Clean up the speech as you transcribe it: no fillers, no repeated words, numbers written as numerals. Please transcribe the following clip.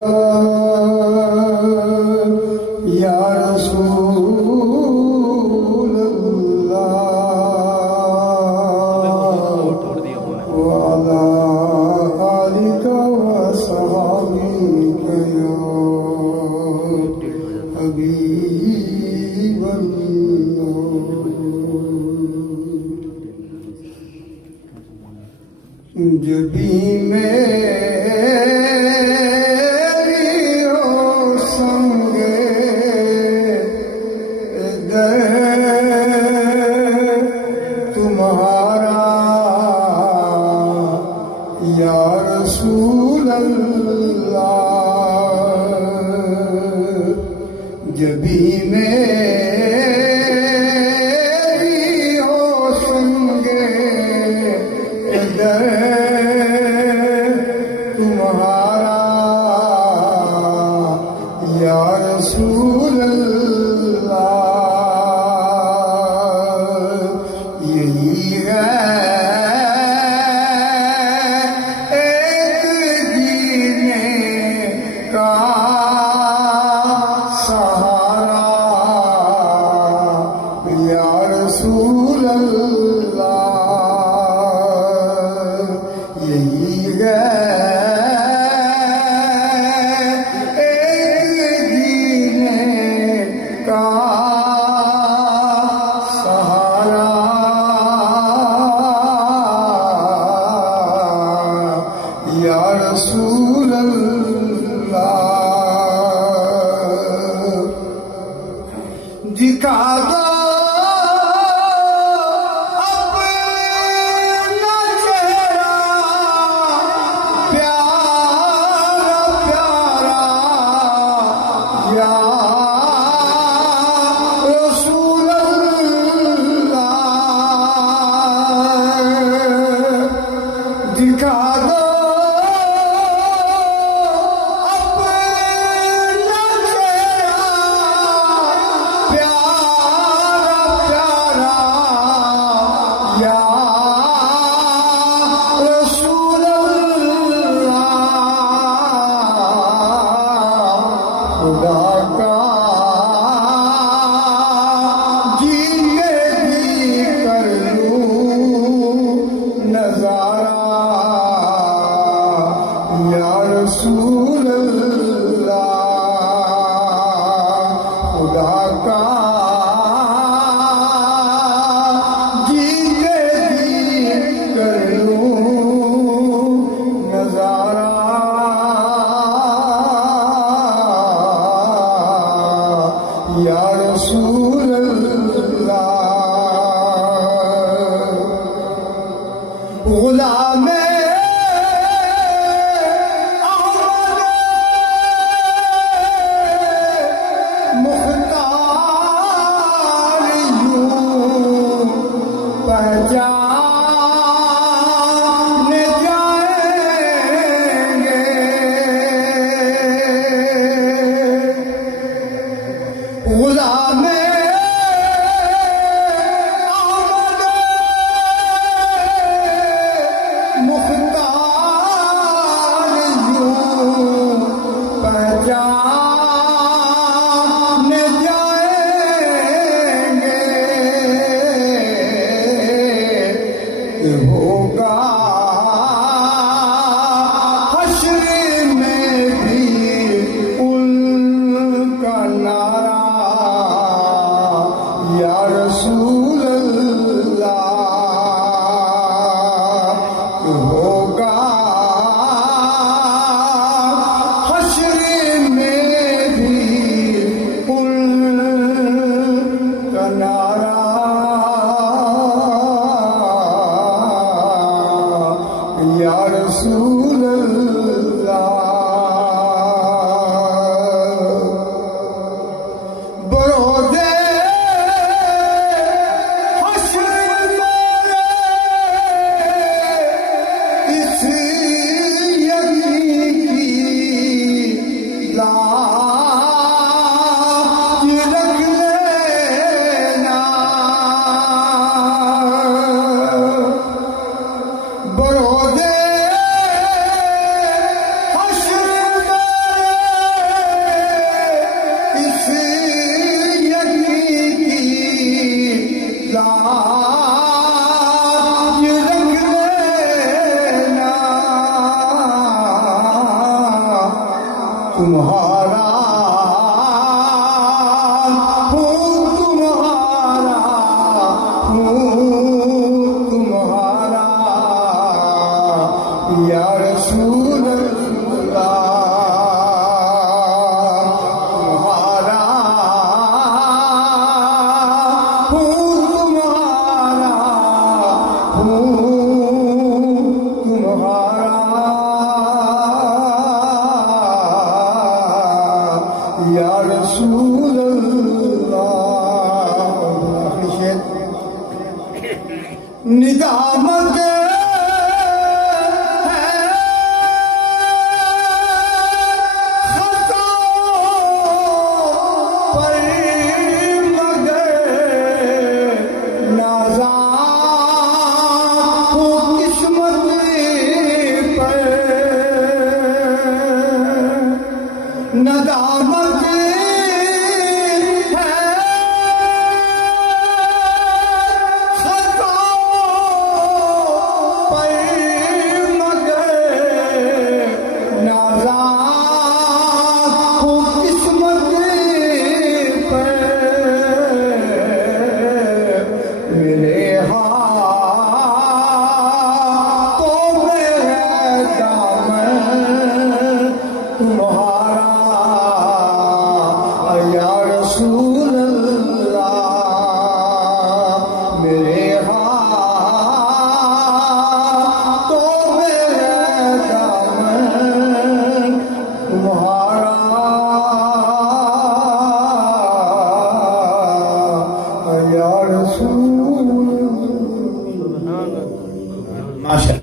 یا رسول اللہ وعلی آلک وصحابک یا حبیب اللہ جبھی یا رسول اللہ جبھی میری ہو سنگے ادھر تمہارا یا رسول اللہ یہی ہے رسول اللہ یہی ہے ایک دین کا سہارا یا رسول اللہ دکھا دو دکھا دو اپنا چہرہ پیارا پیارا یا رسول اللہ خدا کا جینے بھی کر لوں نظارہ یا رسول اللہ خدا کا جینے بھی کر لوں نظارہ یا رسول اللہ غلام پہچانے جائیں گے غلام تمہارا ہوں، تمہارا ہوں، تمہارا یا رسول اللہ، تمہارا ہوں، تمہارا ہوں، تمہارا یا رسول اللہ۔ آخری شعر، ندامت ندامت